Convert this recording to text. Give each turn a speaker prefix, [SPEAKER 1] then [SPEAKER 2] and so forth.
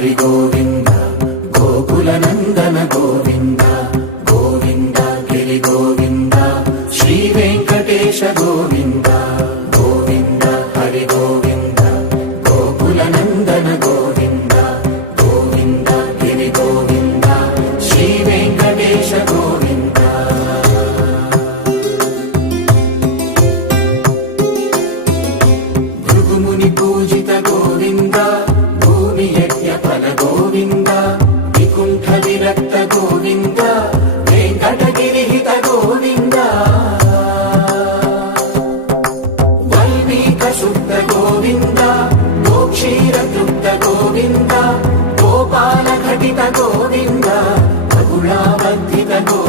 [SPEAKER 1] హరి గోవింద గోకుల నందన గోవింద గోవింద గిరి గోవింద శ్రీ వెంకటేశ గోవింద గోవింద హరి గోవింద గోకుల నందన గోవింద గోవింద గిరి గోవింద శ్రీ వెంకటేశ గోవింద. భృగుముని పూజ విరక్త గోవింద వెంకటగిరిహిత గోవింద. వైమీక శుద్ధ గోవింద గోక్షీర తృప్త గోవింద గోపాల ఘటిత గోవింద రఘుణాబంధిత గోవింద.